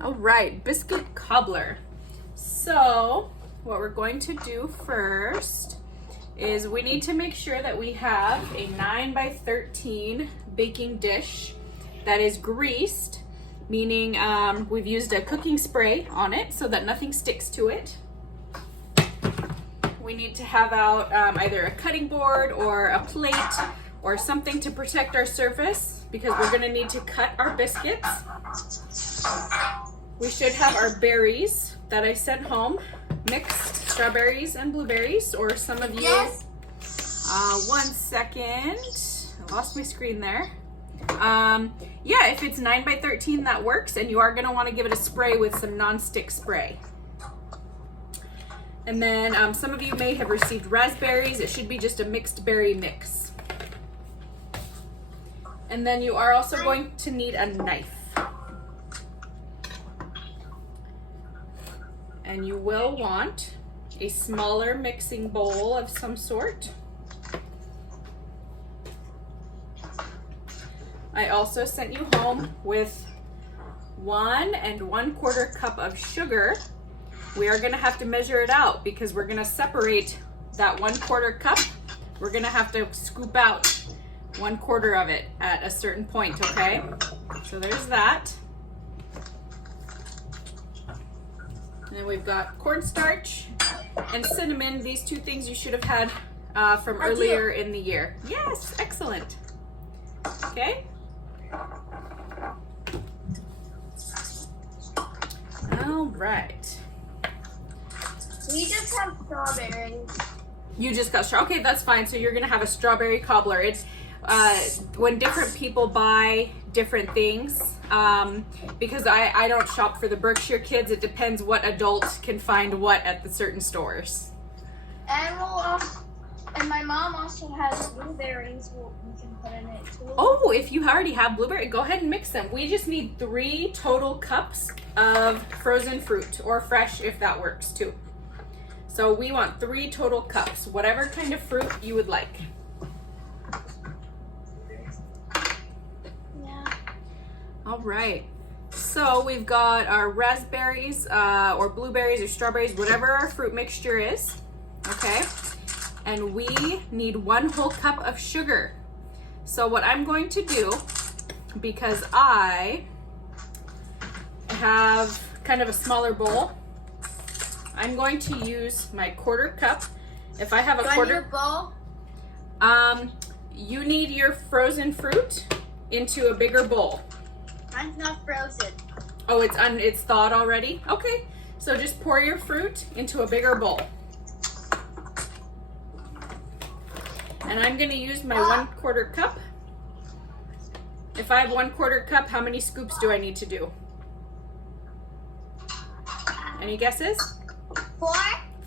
All right, biscuit cobbler. So what we're going to do first is we need to make sure that we have a 9 by 13 baking dish that is greased, meaning we've used a cooking spray on it so that nothing sticks to it. We need to have out either a cutting board or a plate or something to protect our surface because we're going to need to cut our biscuits. We should have our berries that I sent home, mixed strawberries and blueberries, or some of you. Yes. 1 second, I lost my screen there. Yeah, if it's 9 by 13, that works, and you are going to want to give it a spray with some non-stick spray. And then some of you may have received raspberries. It should be just a mixed berry mix. And then you are also going to need a knife. And you will want a smaller mixing bowl of some sort. I also sent you home with 1 1/4 cup of sugar. We are gonna have to measure it out because we're gonna separate that 1/4 cup. We're gonna have to scoop out 1/4 of it at a certain point, okay? So there's that. And then we've got cornstarch and cinnamon. These two things you should have had from earlier in the year. Yes, excellent. Okay. All right. We just have strawberries. You just got okay, that's fine. So you're gonna have a strawberry cobbler. It's when different people buy different things, because I don't shop for the Berkshire kids. It depends what adult can find what at the certain stores. And my mom also has blueberries we can put in it too. Oh, if you already have blueberry, go ahead and mix them. We just need 3 total cups of frozen fruit, or fresh if that works too. So we want 3 total cups, whatever kind of fruit you would like. Yeah. All right. So we've got our raspberries or blueberries or strawberries, whatever our fruit mixture is. Okay. And we need 1 whole cup of sugar. So what I'm going to do, because I have kind of a smaller bowl, I'm going to use my 1/4 cup. If I have a quarter bowl, you need your frozen fruit into a bigger bowl. mine's not frozen. Oh, it's thawed already? Okay. So just pour your fruit into a bigger bowl. And I'm going to use my 1/4 cup. If I have 1/4 cup, how many scoops do I need to do? Any guesses? 4.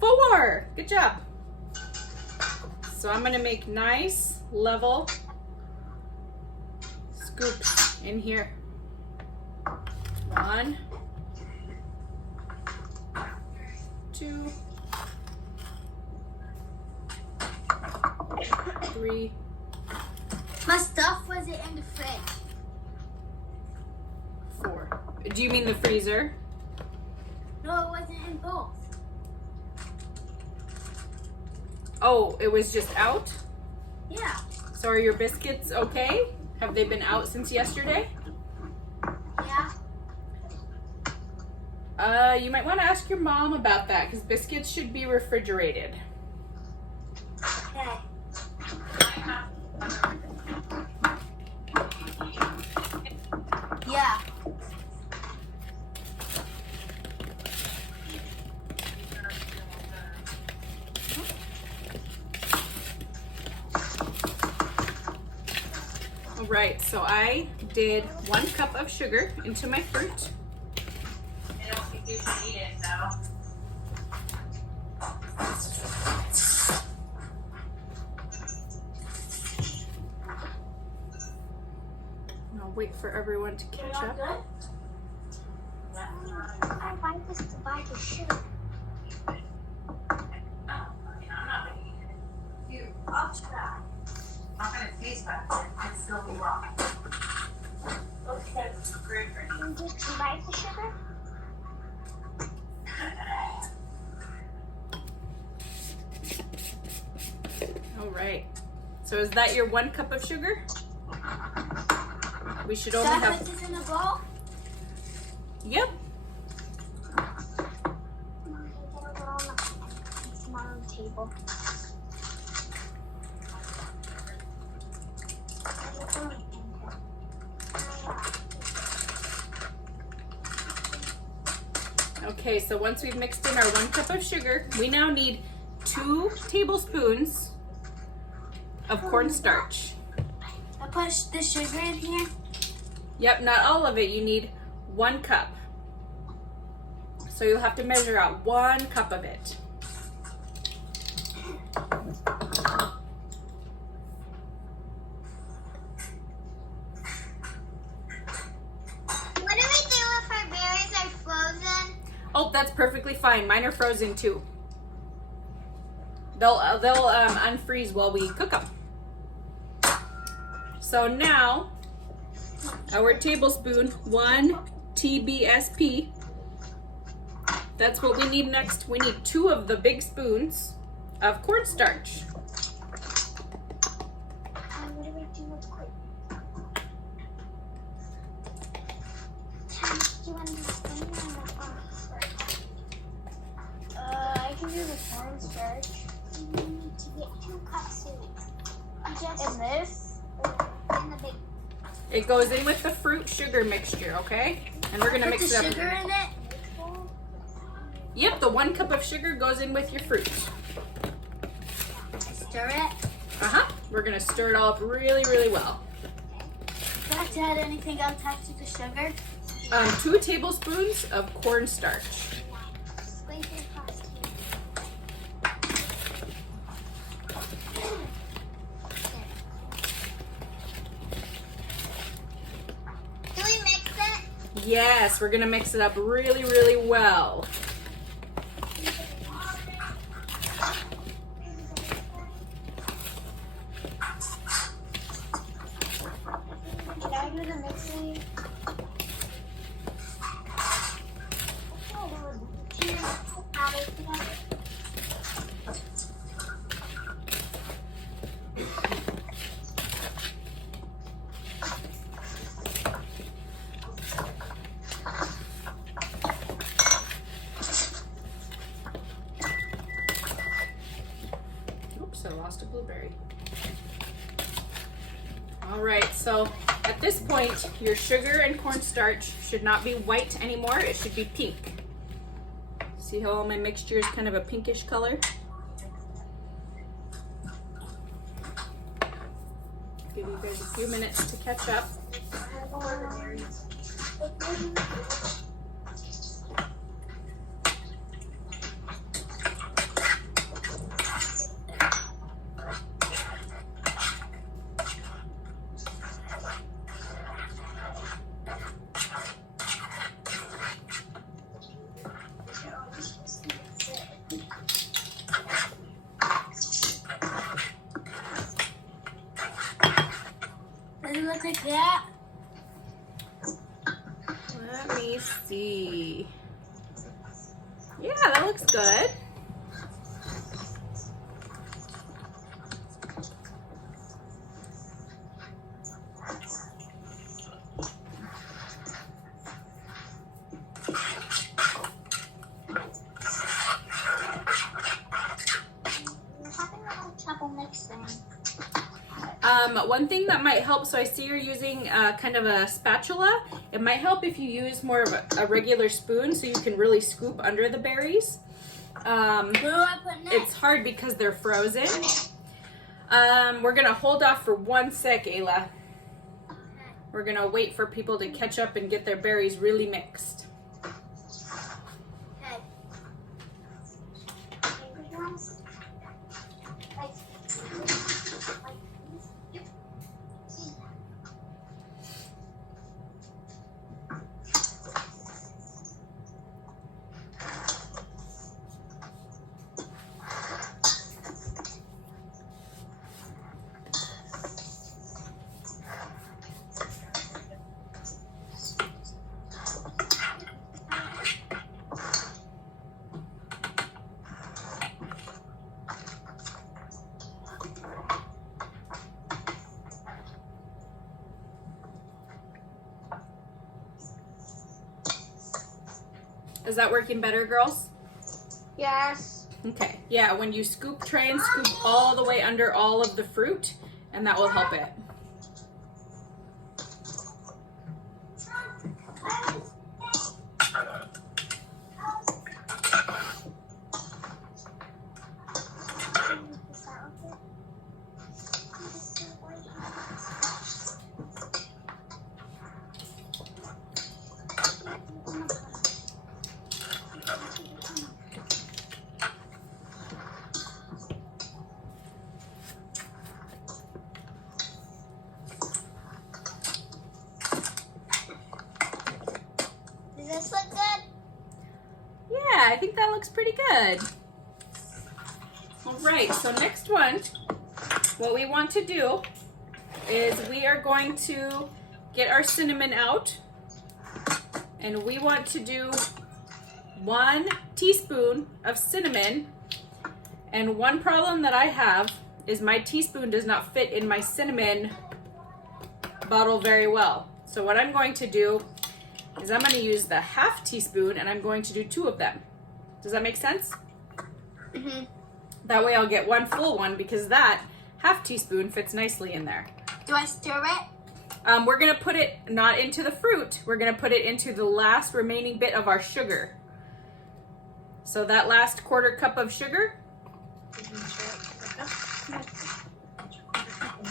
4. Good job. So I'm going to make nice, level scoops in here. 1, 2, 3. My stuff was in the fridge. 4. Do you mean the freezer? No, it wasn't in both. Oh, it was just out? Yeah. So are your biscuits okay? Have they been out since yesterday? Yeah. You might want to ask your mom about that because biscuits should be refrigerated. Okay. Yeah. All right, so I did 1 cup of sugar into my fruit. I don't think you can eat it though. And I'll wait for everyone to catch up. I want this to buy the sugar. I'll try. Not gonna taste that good. It's still be wrong. Okay. Great. Did you buy the sugar? right. So is that your 1 cup of sugar? We should only Should I have. put this in a bowl? Yep. It's not on the table. Okay, so once we've mixed in our 1 cup of sugar, we now need 2 tablespoons of cornstarch. I push the sugar in here. Yep, not all of it. You need 1 cup. So you'll have to measure out 1 cup of it. What do we do if our berries are frozen? Oh, that's perfectly fine. Mine are frozen too. They'll unfreeze while we cook them. So now, our tablespoon, 1 Tbsp. That's what we need next. We need 2 of the big spoons of cornstarch. What do we do with corn? Do you want to spoon I can do the cornstarch. You need to get 2 cups of it. Just in this? In the big. It goes in with the fruit sugar mixture, okay? And we're gonna mix it up. Put the sugar in it? Yep, the 1 cup of sugar goes in with your fruit. Stir it. Uh-huh. We're gonna stir it all up really, really well. Do I have to add anything else to the sugar? 2 tablespoons of cornstarch. Squeeze it across here. Do we mix it? Yes, we're gonna mix it up really, really well. Did I do the mixing? Oops, I lost a blueberry. All right, so at this point, your sugar and cornstarch should not be white anymore. It should be pink. See how all my mixture is kind of a pinkish color? Give you guys a few minutes to catch up. Does it look like that? Let me see. Yeah, that looks good. We're having a little trouble mixing. One thing that might help, so I see you're using kind of a spatula. It might help if you use more of a regular spoon so you can really scoop under the berries. Where do I put next? It's hard because they're frozen. We're gonna hold off for 1 sec, Ayla. We're gonna wait for people to catch up and get their berries really mixed. Okay. Is that working better, girls? Yes. Okay, yeah, when you scoop, try and scoop all the way under all of the fruit, and that will help it. Does this look good? Yeah, I think that looks pretty good. All right, so next one, what we want to do is we are going to get our cinnamon out, and we want to do 1 teaspoon of cinnamon. And one problem that I have is my teaspoon does not fit in my cinnamon bottle very well. So what I'm going to do is I'm going to use the 1/2 teaspoon, and I'm going to do 2 of them. Does that make sense? Mm-hmm. That way I'll get 1 full one, because that 1/2 teaspoon fits nicely in there. Do I stir it? We're gonna put it not into the fruit, we're gonna put it into the last remaining bit of our sugar. So that last 1/4 cup of sugar,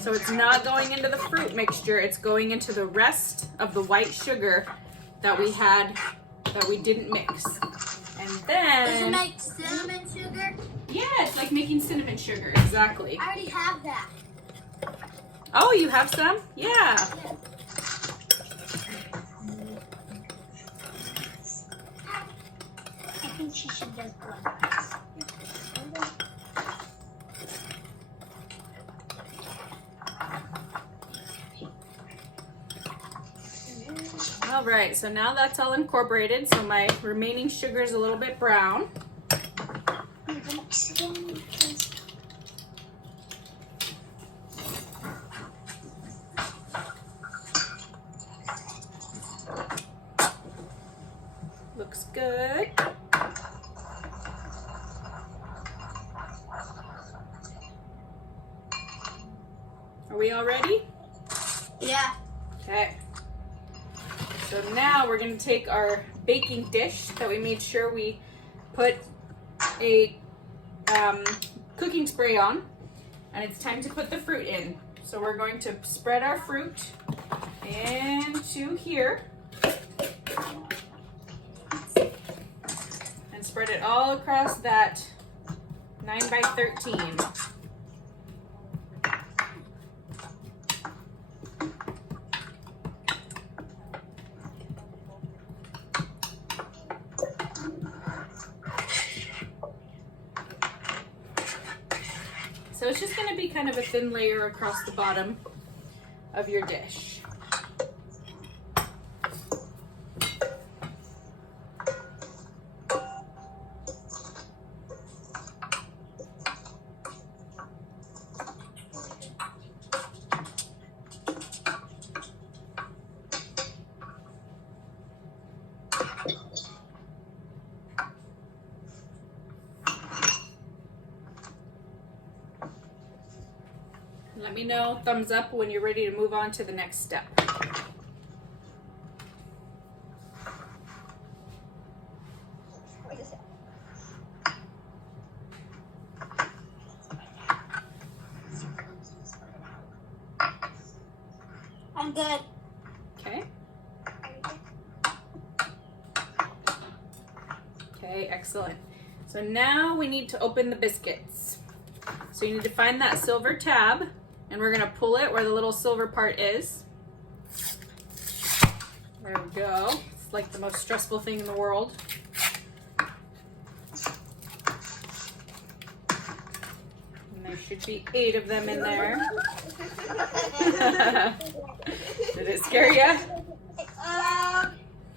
so it's not going into the fruit mixture, it's going into the rest of the white sugar that we had, that we didn't mix. And then... Does it make cinnamon sugar? Yeah, it's like making cinnamon sugar, exactly. I already have that. Oh, you have some? Yeah. Yeah. I think she should just blend this. All right, so now that's all incorporated. So my remaining sugar is a little bit brown. Looks good. Are we all ready? Yeah. Okay. So now we're going to take our baking dish that we made sure we put a cooking spray on, and it's time to put the fruit in. So we're going to spread our fruit into here and spread it all across that 9 by 13. So it's just going to be kind of a thin layer across the bottom of your dish. Let me know, thumbs up, when you're ready to move on to the next step. I'm good. Okay. Okay, excellent. So now we need to open the biscuits. So you need to find that silver tab, and we're gonna pull it where the little silver part is. There we go. It's like the most stressful thing in the world. And there should be 8 of them in there. Did it scare you?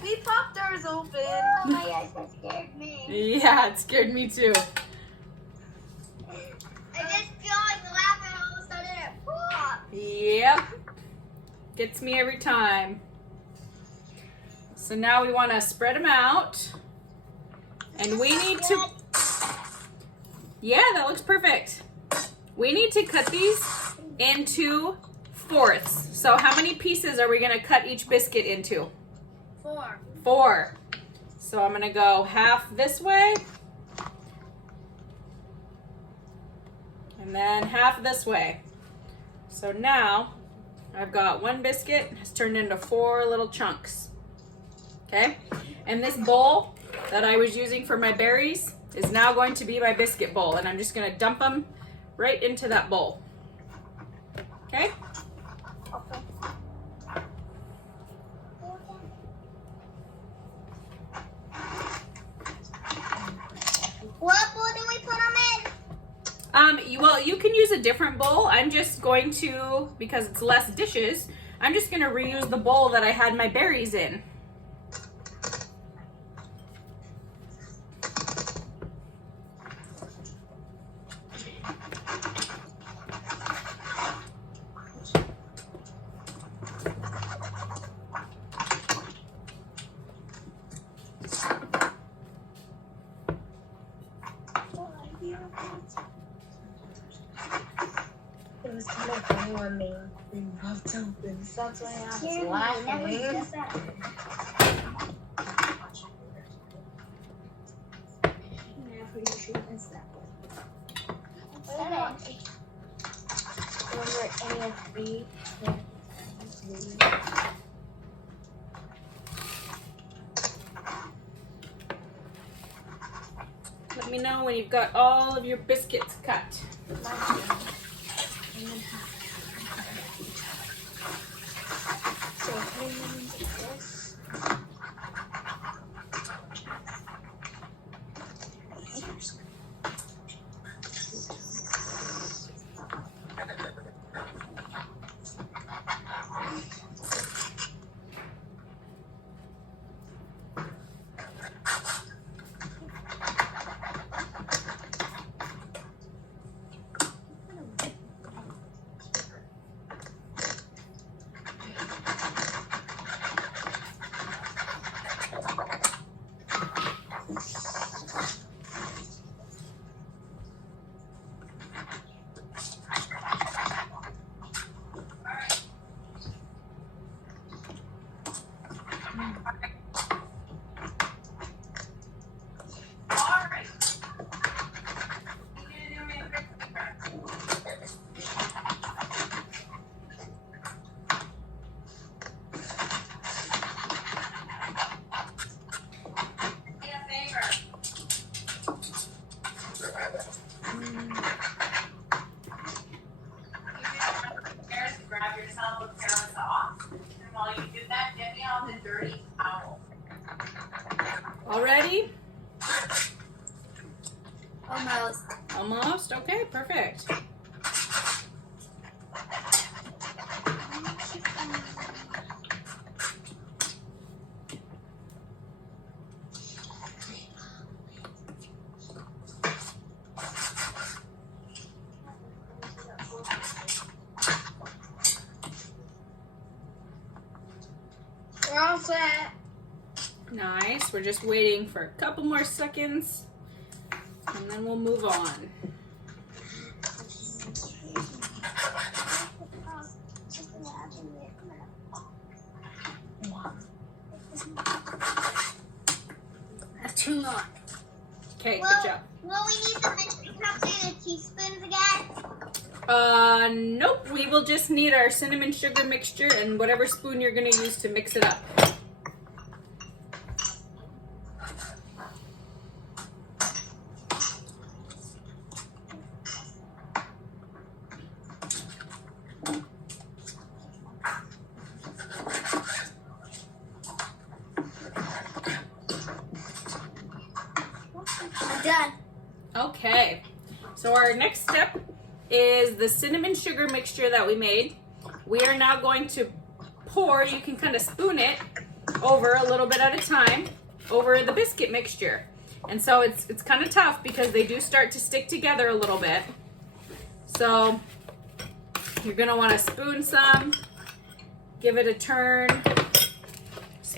We popped ours open. Oh, my eyes that scared me. Yeah, it scared me too. I just feel like laughing all of a sudden it popped. Yep. Gets me every time. So now we want to spread them out And we need to, yeah, that looks perfect. We need to cut these into fourths. So how many pieces are we gonna cut each biscuit into? 4. 4. So I'm gonna go half this way. And then half this way. So now I've got one biscuit has turned into 4 little chunks. Okay? And this bowl that I was using for my berries is now going to be my biscuit bowl, and I'm just gonna dump them right into that bowl. Okay? Okay. What bowl do we put them in? Well, you can use a different bowl. I'm just going to, because it's less dishes, I'm just gonna reuse the bowl that I had my berries in. It was kind of funny when they rubbed something. That's why I was laughing. Remember AFB? Let me know when you've got all of your biscuits cut. All ready? Almost. Almost? Okay, perfect. We're all set. Nice. We're just waiting for a couple more seconds, and then we'll move on. That's too much. Okay, Well, good job. Will we need the measuring cups and the teaspoons again? Nope. We will just need our cinnamon sugar mixture and whatever spoon you're gonna use to mix it up. I'm done. Okay, so our next step is the cinnamon sugar mixture that we made. We are now going to pour, you can kind of spoon it over a little bit at a time over the biscuit mixture. And so it's kind of tough because they do start to stick together a little bit. So you're gonna want to spoon some, give it a turn,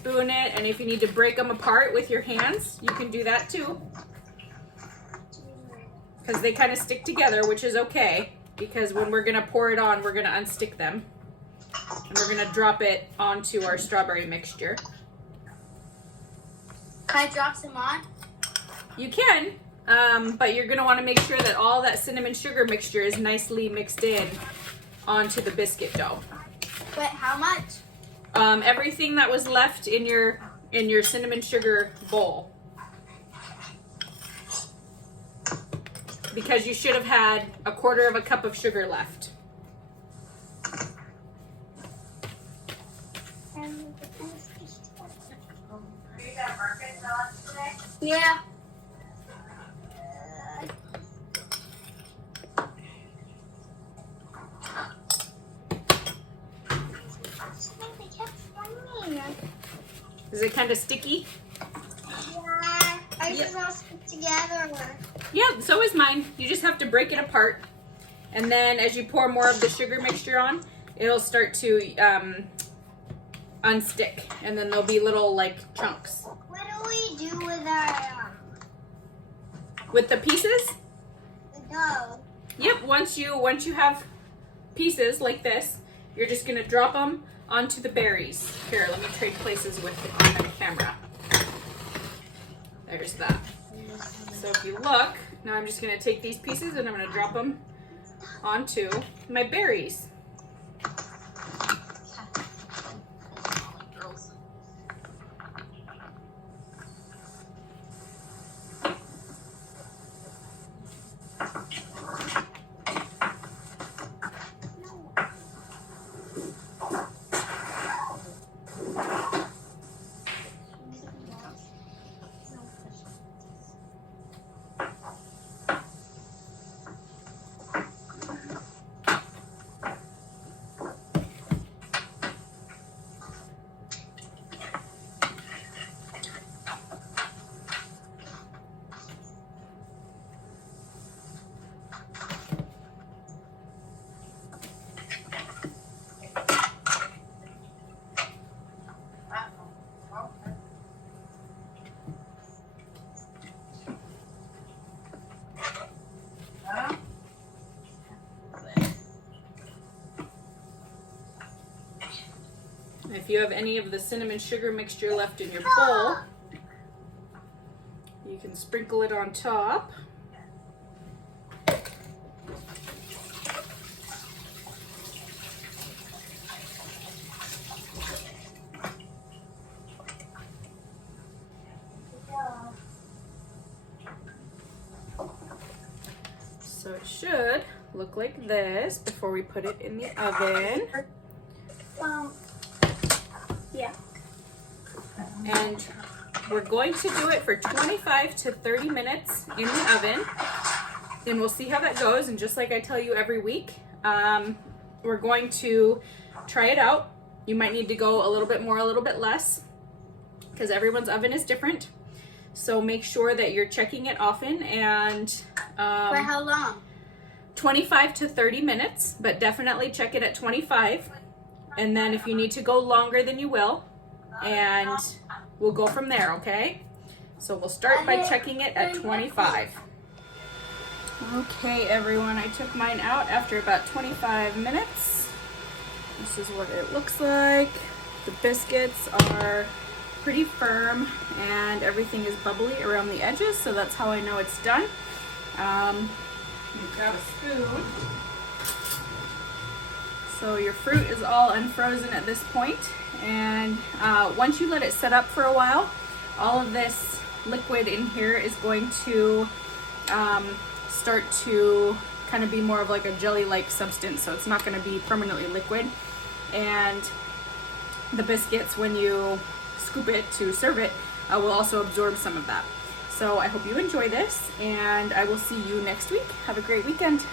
spoon it, and if you need to break them apart with your hands, you can do that too. Because they kind of stick together, which is okay, because when we're gonna pour it on, we're gonna unstick them. And we're gonna drop it onto our strawberry mixture. Can I drop some on? You can, but you're gonna wanna make sure that all that cinnamon sugar mixture is nicely mixed in onto the biscuit dough. But how much? Everything that was left in your cinnamon sugar bowl. Because you should have had 1/4 cup of sugar left. You got market on today? Yeah. Is it kind of sticky? Yeah. Are these all stick together? Yeah, so is mine. You just have to break it apart. And then as you pour more of the sugar mixture on, it'll start to unstick. And then there'll be little like chunks. What do we do with our With the pieces? the dough? Yep, once you have pieces like this, you're just gonna drop them onto the berries. Here, let me trade places with it on the camera. There's that. So if you look, now I'm just gonna take these pieces and I'm gonna drop them onto my berries. If you have any of the cinnamon sugar mixture left in your bowl, you can sprinkle it on top. So it should look like this before we put it in the oven. Yeah. And we're going to do it for 25 to 30 minutes in the oven. And we'll see how that goes. And just like I tell you every week, we're going to try it out. You might need to go a little bit more, a little bit less, because everyone's oven is different. So make sure that you're checking it often. And For how long? 25 to 30 minutes, but definitely check it at 25. And then if you need to go longer, then you will. And we'll go from there, okay? So we'll start by checking it at 25. Okay, everyone, I took mine out after about 25 minutes. This is what it looks like. The biscuits are pretty firm and everything is bubbly around the edges, so that's how I know it's done. You've got a spoon. So your fruit is all unfrozen at this point, and once you let it set up for a while, all of this liquid in here is going to start to kind of be more of like a jelly-like substance, so it's not going to be permanently liquid. And the biscuits, when you scoop it to serve it, will also absorb some of that. So I hope you enjoy this, and I will see you next week. Have a great weekend.